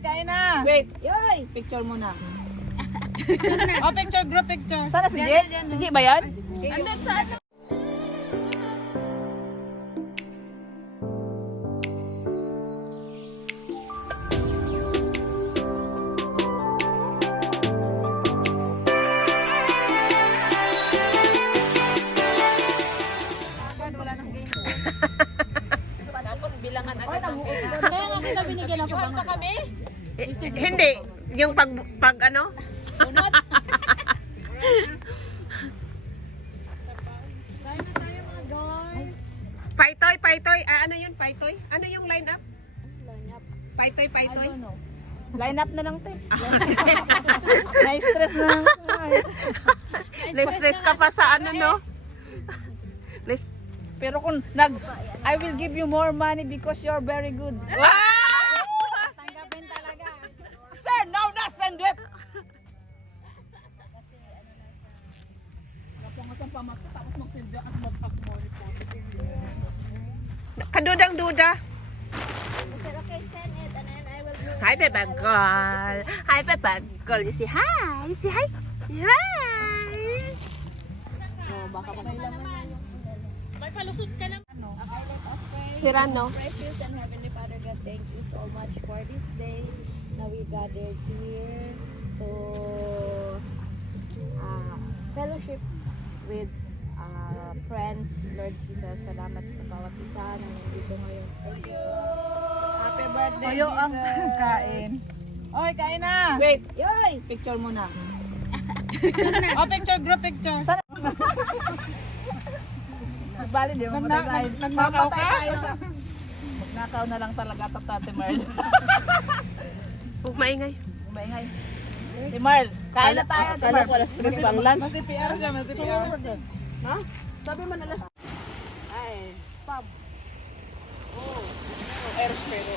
kain na. Wait. Yoy, picture muna. Oh, picture, group picture. Sana si J? Si J ba yan? Andun sa ano? Tapos bilangan agad ng pera. Kaya nga kita binigyan ng pang pa kami. Hindi. Yung pag ano? Unot. Kain na tayo mga guys. Paitoy. Ano yun, paitoy? Ano yung line up? Paitoy. Line up na lang, te. Na-stress na. Stress ka pa sa ano, no? Pero kung I will give you more money because you're very good. Tanggapin talaga. Sir, no, not send it. Kadudang-duda. Hi, Bebang Girl. Hi, Bebang Girl. You say hi. You say hi. Hi. Oh, baka may laman. May palusot ka naman. Sirano. Precious and Heavenly Father God, thank you so much for this day na we gathered here to fellowship with friends. Lord Jesus, salamat sa bawat isa na nandito ngayon. Thank you. Happy birthday, Toyo ang kain. Oy, kain na. Wait. Yoy, picture muna. Oh, picture, group picture. Bali, di mo matatay. Nagnakaw ka? Magnakaw na lang talaga ito, Ate Merl. Huwag maingay. Maingay. Si Merl, kain na tayo. Ate Merl. Wala stress pang lunch. Mas-CPR siya, mas-CPR. Ha? Sabi mo nalas. Ay, pub. Oh, Airs pero.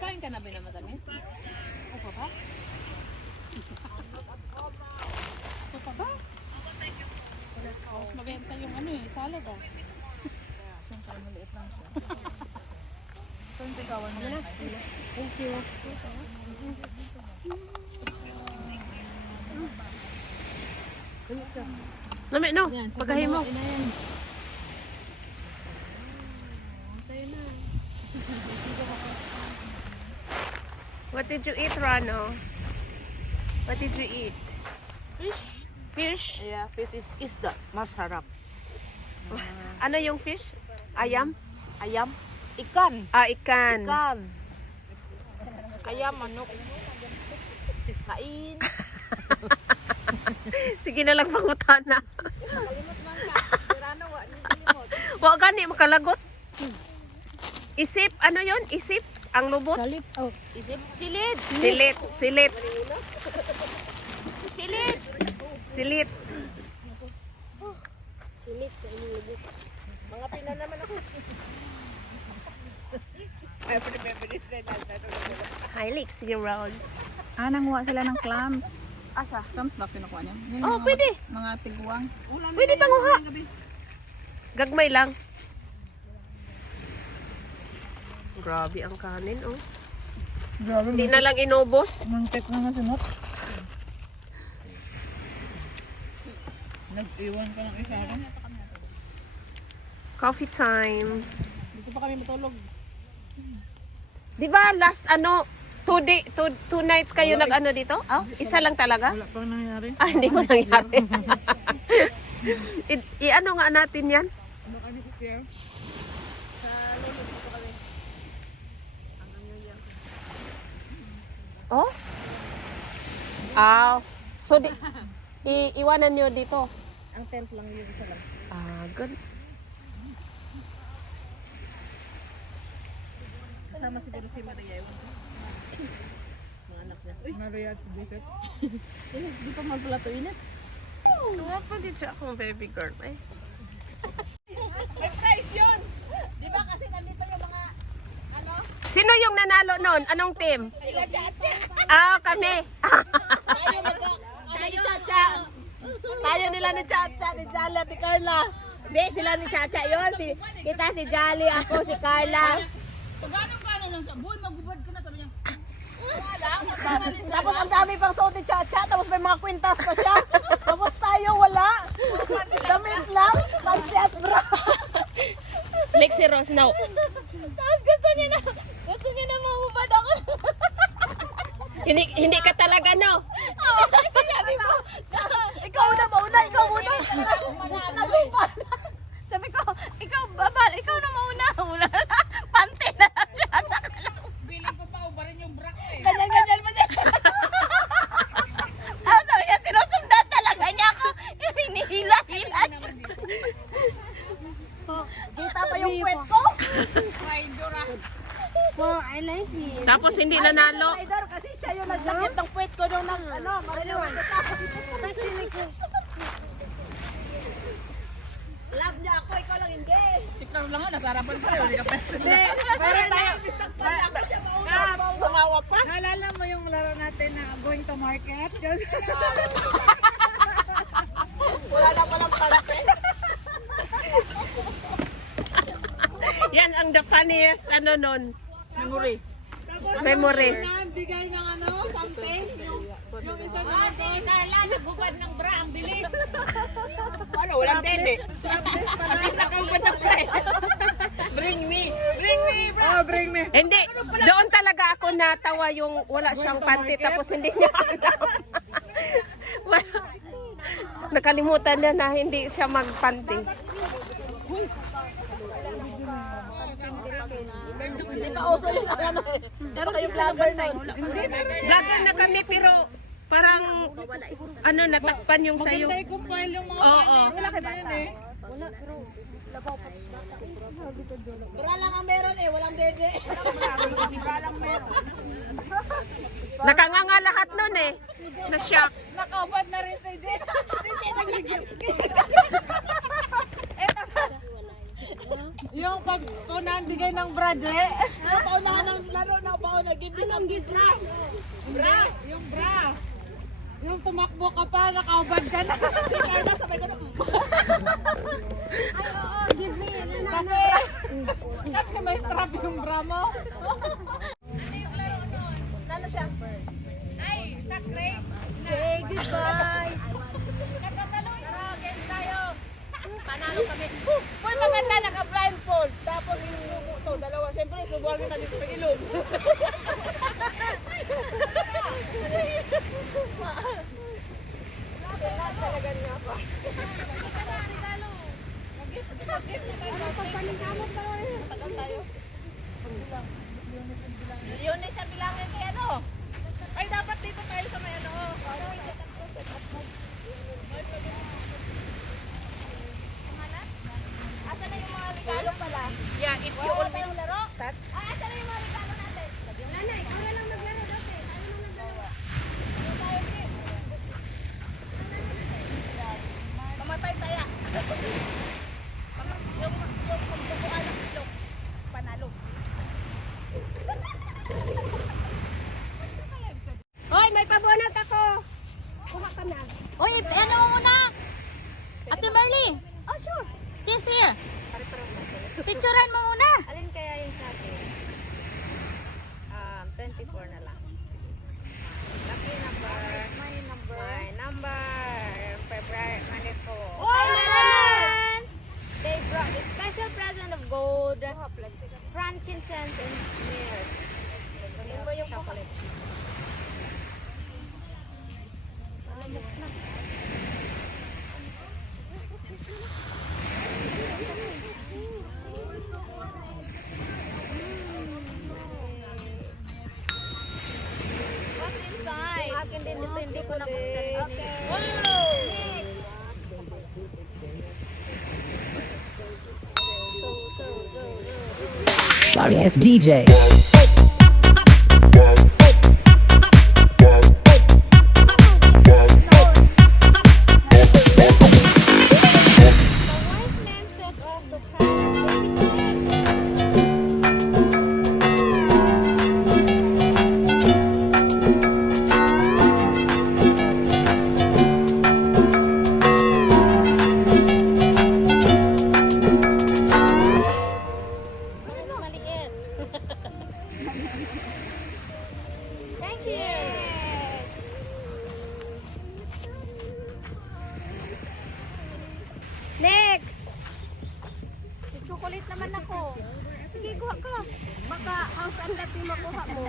nagkain ka na ba na matamis? Opo ba? Opo ba? Oh, mabenta yung ano eh, salad ah. Maliit lang siya. Ito yung tikawan niya. Thank you. Nami, no? Pagahin mo. Sa'yo na. What did you eat, Rano? What did you eat? Fish. Fish? Yeah, fish is isda. Masarap. Ano yung fish? Ayam? Ayam. Ikan. Ikan. Ikan. Ayam, manok. Kain. Sige na lang pangutana. Wa gani makalagot. Isip, ano yun? Isip? Ang lubot? Salip. Oh, isip. Silid. Silit. Silit. Silid. Silit. Silid. Mga pina naman ako. Hi, Lexi Rose. Nanguha sila ng clams. Asa? Clams ba kinukuha niyo? Yun Oh, yung pwede. Mga tiguang. Pwede panguha. Gagmay lang. Grabe ang kanin, oh. Grabe. Hindi na lang inubos. Mantik na nasunod. Nag-iwan ka ng isa rin. Coffee time. Dito pa kami matulog. Di ba last ano, two nights kayo nag-ano dito? Oh, isa lang talaga? Wala pang nangyari. Ah, hindi mo nangyari. I-ano nga natin yan? Ano kami si Pierre? Oh? Ah, so iwanan nyo dito? Ang tent lang yun isa lang. Ah, good. Kasama siguro si Maria. Mga anak niya. Maria at si Joseph. Di pa man pala to init. Tuwa din siya akong baby girl. Eh. May price yun! Di ba kasi nandito yung mga ano? Sino yung nanalo noon? Anong team? Sila Chacha! Ah, kami. Tayo Chacha! Tayo nila ni Chacha, ni Jolly at ni Carla. Hindi, sila ni Chacha yun. Kita si Jolly, ako si Carla. Gano'ng lang siya, boy, magubad ka na, sabi niya. Tapos ang dami pang suot ni Chacha, tapos may mga kwintas pa siya. Tapos tayo wala. Damit lang, panty at bra. Lexi Rose, no. Tapos gusto niya na mahubad ako. Hindi ka talaga, no. Oo, kasi sabi ko, ikaw na mauna, ikaw muna. Sabi ko, ikaw babal, ikaw na mauna. Wala na, panty na lang siya. Saka lang. Biling ko pa, ubarin yung brak eh. Ganyan pa siya. Tapos sabi niya, sinusundan talaga niya ako. Hinihila-hila niya. Kita pa yung puwet ko. Rider ah. Tapos hindi nanalo. Rider, kasi siya yung nagdakit ng puwet ko nung Love niya ako, ikaw lang hindi. Ikaw lang nga, nasa harapan pa yun. Hindi ka pwede. Pero tayo, Tumawa pa. naalala mo yung laro natin na going to market? Kasi Wala na palang pante. Yan ang the funniest ano nun. Memory. Memory. bigay ng something, yung isang Si Carla, nagubad ng bra, ang bilis. Ano, walang dede. Ang nakaubad ng bra. Bring me, bro. Oh, bring me. Hindi, doon talaga ako natawa yung wala siyang panty tapos hindi niya alam. Nakalimutan niya na hindi siya magpanty. Hindi pa uso yun ang ano eh. Pero kayong vlogger na yun. Vlogger na kami pero parang ano natakpan yung sayo. Maganda i-compile yung mga Oo. wala kay bata. Bra lang ang meron eh, walang dede. Nakanganga lahat nun eh. Na-shock. Nakaubad na rin si Jess. Yung pagkunan bigay ng braje. Paunahan ng laro na pauna, give me some gift lang. Bra. Yung bra. Yung tumakbo ka pa, nakaubad ka na. Si Carla sabay ko na. Ay oo, give me. Kasi may strap yung bra mo. Lalo siya. Ay, sack race. Say goodbye. Game tayo. Panalo kami. Uy, maganda naka-blindfold. Tapos yung subo to, dalawa. Siyempre, subuhan kita dito sa ilong. Talaga niya pa. Yun ay sa bilangin kay ano? Ay, dapat dito tayo sa may ano. Asa na yung mga regalo pala? Yeah, if you Wala always tayong laro? touch. Ay, asa na yung mga regalo natin? Nanay, ikaw na lang maglaro dati. Tayo na maglaro. Mamatay taya. Yung magbubuan ng ilok. Panalo. Hoy, may pabonat ako. Kuha ka na. Uy, ano mo muna? Ate Marley. Oh, sure. This here. Picturean mo muna. Alin kaya yung sa atin? 24 na lang. Lucky number. My number. My number. February, Monday ko. They brought a special present of gold, frankincense, and myrrh. Chocolate. What's inside? Akin din ito, hindi ko nabuksan. Okay. Sorry, it's DJ. The wise man set off the path. Maliit. Thank you. Next. May chocolate naman ako. Sige, kuha ka. Baka house and lot yung makuha mo.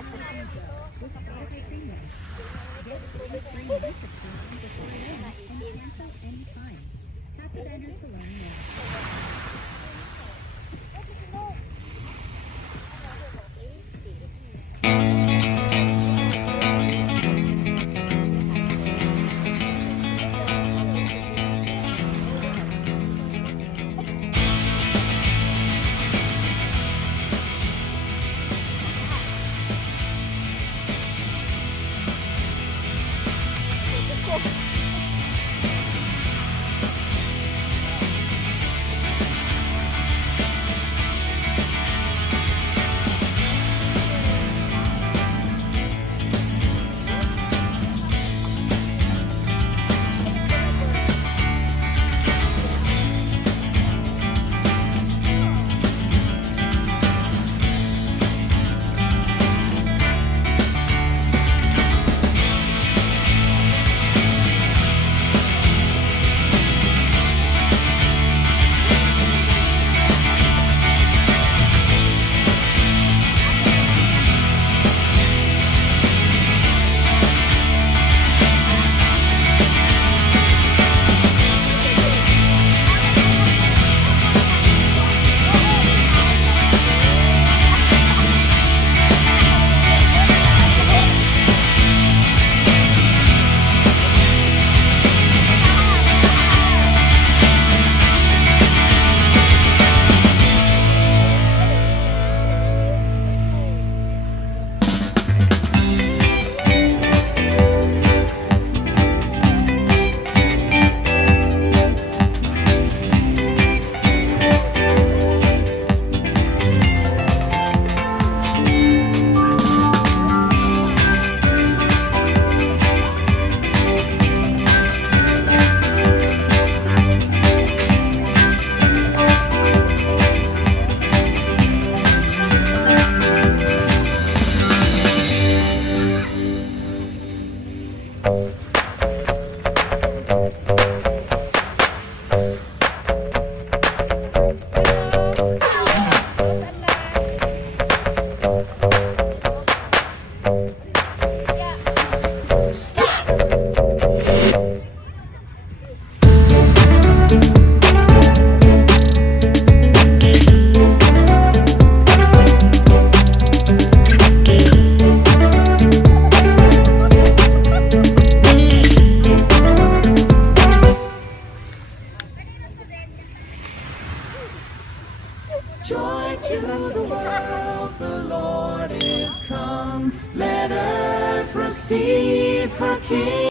Joy to the world, the Lord is come. Let earth receive her King.